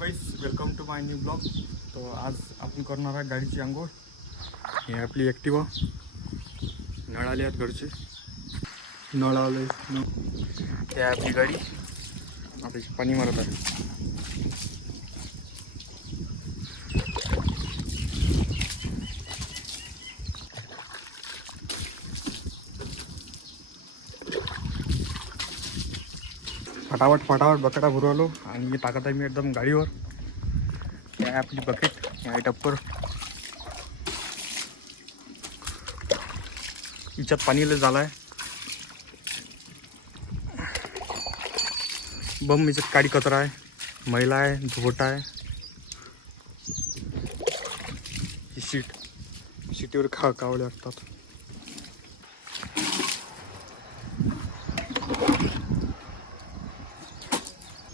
Guys, welcome to my new blog. तो आज आपण करणार आहे गाडीची आंघोळ. हे आपली ॲक्टिवा. नळ आले आहेत घरचे, नळ आले. हे आपली गाडी, आता पाणी मारत आहे. फटाफट बकेटा भरवलो आणि टाकत आहे मी एकदम गाडीवर. हे आहे आपली बकेट, हे आहे टप्पर. हिच्यात पाणी लय झालं आहे. बम हिच्यात काडी कचरा आहे, मैला आहे, धुवट आहे. ही शिटीवर कावले असतात.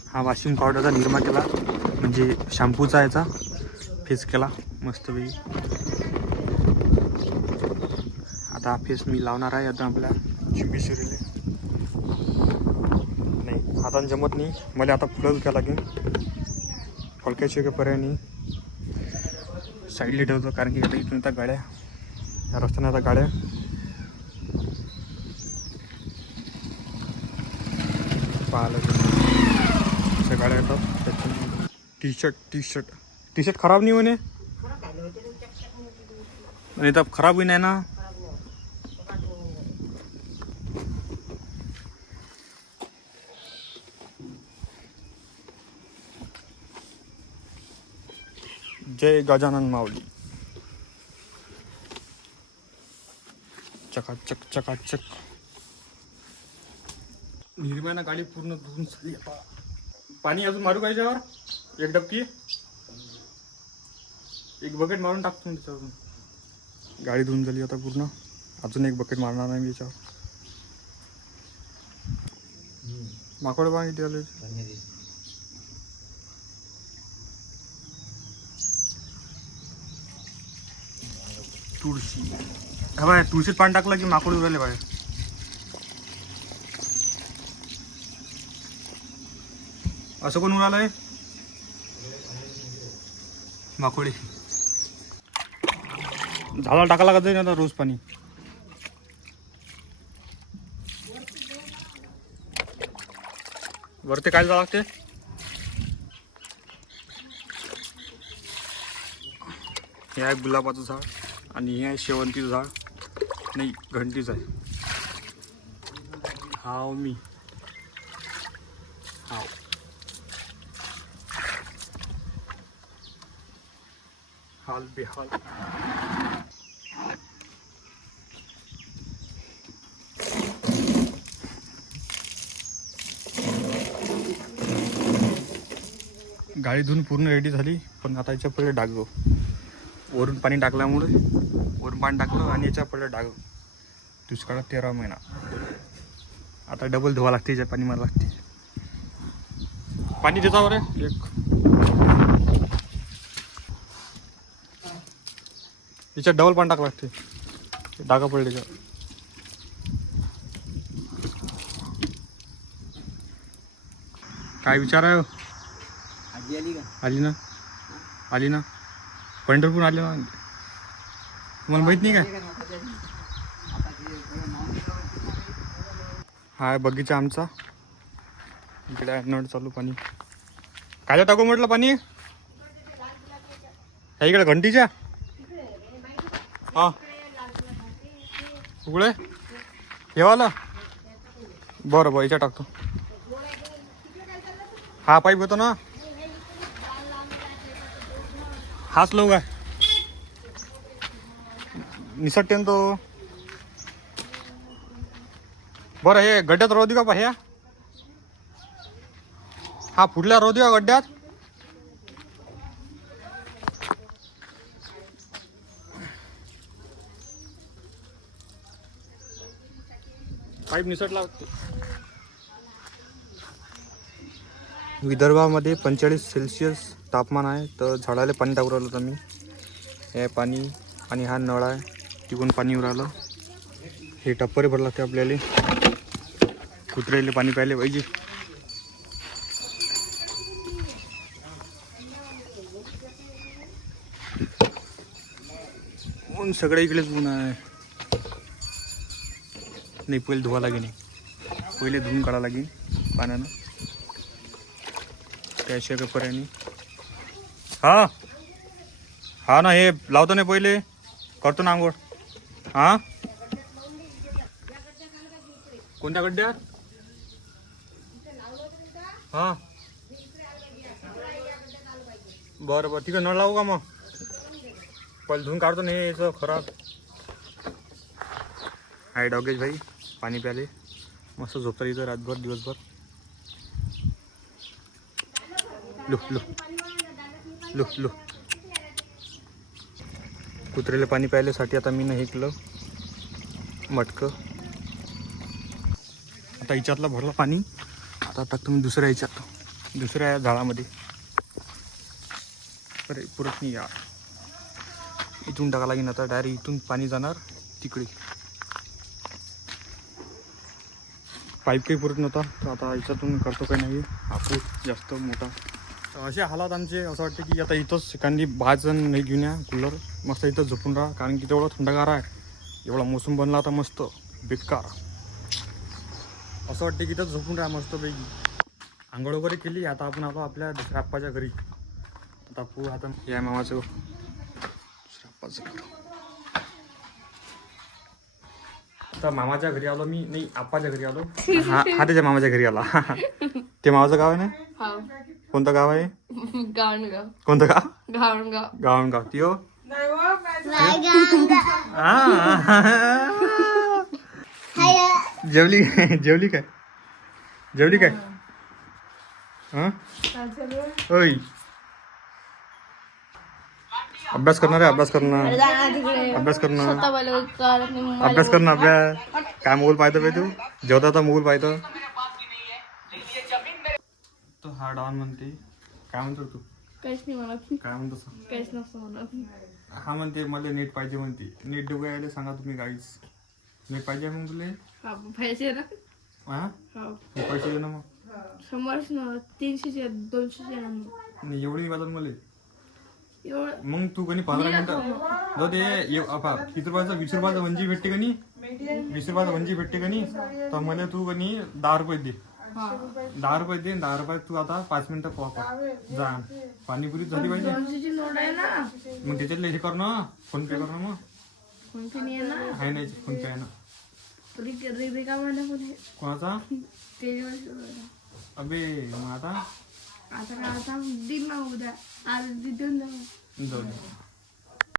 हा वॉशिंग पावडरचा निर्मा केला, म्हणजे शॅम्पूचा याचा फेस केला मस्तपैकी. आता हा फेस मी लावणार आहे. आता आपल्या चिंबीशिरीले नाही, हाताने जमत नाही मला. आता पुढंच घ्यावं लागेल. फळक्याची काही पर्याय नाही, साईडला ठेवतो. कारण की आता इथून आता गाड्या, या रस्त्याने आता गाड्या पाहायला गाड्या येतात. त्याच्यामुळे टी शर्ट खराब नाही म्हणे. आणि तर खराबही नाही ना. जय गजानन माऊली. चकाचक निर्म्यानं गाडी पूर्ण धुवून झाली. पाणी अजून मारू का याच्यावर? एक डबकी, एक बकेट मारून टाकतो त्याच्यावरून. गाडी धुवून झाली आता पूर्ण. अजून एक बकेट मारणार आहे मी याच्यावर. माकड पाणी किती आले? तुळशी, हा बाय, तुळशीत पाणी टाकलं की माकड उराले बाहेर. असं कोण उरालंय? माकोडी. झाला टाका लागत नाही आता रोज पाणी. वरती काय जावं लागते? हे आहे गुलाबाचं झाड आणि हे आहे शेवंतीचं झाड. नाही, घंटीचं आहे. हाव मी हाव. हाल बेहाल. गाडी धुवून पूर्ण रेडी झाली, पण आता याच्या पहिले डाग. वरून पाणी टाकल्यामुळे वरून पाणी टाकलं आणि याच्या पहिले डाग. दुष्काळात 13 महिना. आता डबल धुवा लागते, याच्या पाणी मारा लागते. पाणी देता रे एक. याच्यात डबल पाणी टाक लागते, डागा पडले का. काय विचार आहे? आली ना पंढरपूर आले ना. तुम्हाला माहित नाही काय? हा बगीचा आमचा. इकडे आहे नळ चालू. पाणी काय टाकू म्हटलं? पाणी इकडे घंटीच्या. हा उघडे ठेवाला. बरं याच्या टाकतो. हा पाईप होतो ना, हाच लोक आहे. निसटते तो. बरं हे गड्ड्यात राहू दे का ह्या? हा फुटल्या राहू दे का गड्ड्यात? पाईप निसटला. विदर्भामध्ये 45 सेल्सिअस तापमान आहे. तर झाडाला पाणी टाकू राहिलो होतं मी. हे पाणी आणि हा नळ आहे, तिकडून पाणी येऊ राहिलं. हे टप्परे भरला लागते आपल्याला. कुत्र्याला पाणी प्यायले पाहिजे. ऊन सगळ्या इकडेच ऊन आहे. नाही पहिले धुवा लागेल, पहिले धुवून काढा लागेल पाण्यानं, त्याशिवाय काही पर्याय नाही. हा हा ना, हे लावतो नाही पहिले, करतो ना आंघोळ. हा कोणत्या गड्ड्यात? हा बरं बरं ठीक आहे. नळ लावू का मग? पहिले धुवून काढतो नाही याचं खराब आहे. डॉगेश भाई पाणी प्याले, मस्त झोपता इथं रातभर दिवसभर. लु लु लु लु कुत्रेला पाणी प्यायल्यासाठी आता मी नाही ऐकलं मटकं. आता हिच्यातला भरला पाणी, आता टाकतो मी दुसऱ्या ह्याच्यात, दुसऱ्या झाडामध्ये. अरे पुरत नाही यार, इथून टाका लागेल आता. डायरेक्ट इथून पाणी जाणार तिकडे, पाईप काही पुरत नव्हता, तर आता ह्याच्यातून करतो काही नाही. हापूस जास्त मोठा. असे हालात आमचे. असं वाटतं की आता इथंच एखादी 5 जण नाही घेऊन या कूलर, मस्त इथं झोपून राहा, कारण की तेवढा थंडगार आहे. एवढा मोसम बनला आता मस्त बेकार. असं वाटतं की इथंच झोपून राहा मस्तपैकी. आंघोळ वगैरे केली, आता आपण आलो आपल्या दुसऱ्या आप्पाच्या घरी. आता पू आता या मामाचं दुसऱ्या आप्पाचं घर. आता मामाच्या घरी आलो मी, नाही आप्पाच्या घरी आलो. हा त्याच्या मामाच्या घरी आला. ते मामाचं गाव आहे ना? कोणतं गाव आहे? गावणगाव. कोणतं गाव? गावणगाव. गावणगाव. त्यो जेवली जेवली काय? जेवली काय? हा ओय अभ्यास करणार आहे, अभ्यास करणार, अभ्यास करणार, अभ्यास करणार, अभ्यास. काय मोबाईल पाहतो बे तू? जेवता तर मोबाईल पाहतो. तो हा डॉन म्हणते. काय म्हणतो तू? काहीच नाही म्हणत. काय म्हणतो? काहीच नसतं म्हणत. हा म्हणते मला नेट पाहिजे म्हणते. नेट देऊ यायला सांगा तुम्ही गाईस. नेट पाहिजे मग तुले? हा पाहिजे ना. हा पैसे दे ना मग. 100 ना, 300 200 नाही एवढी नाही पाहिजे मला. एवढं मग तू कधी 15 मिनिटं जाऊ दे. किती रुपयाचा? 20 रुपयाचा वंजी भेटते का नाही? 20 रुपयाचा वंजी भेटते का नाही? तर मला तू कधी 10 रुपये दे. 10 रुपये दे. 10 रुपये तू आता 5 मिनिटं जा. पाणीपुरी झाली पाहिजे. 200ची नोट आहे ना. मग त्याच्यातले हे कर ना, फोन पे कर ना. मग फोन पे नाही आहे ना. आहे नाही फोन पे आहे ना. रिकामा ना कोणी. कोणाचा? ते अबे मग आता आता काय, आता दिन ना उद्या, आज देऊन जाऊ. जाऊ दे.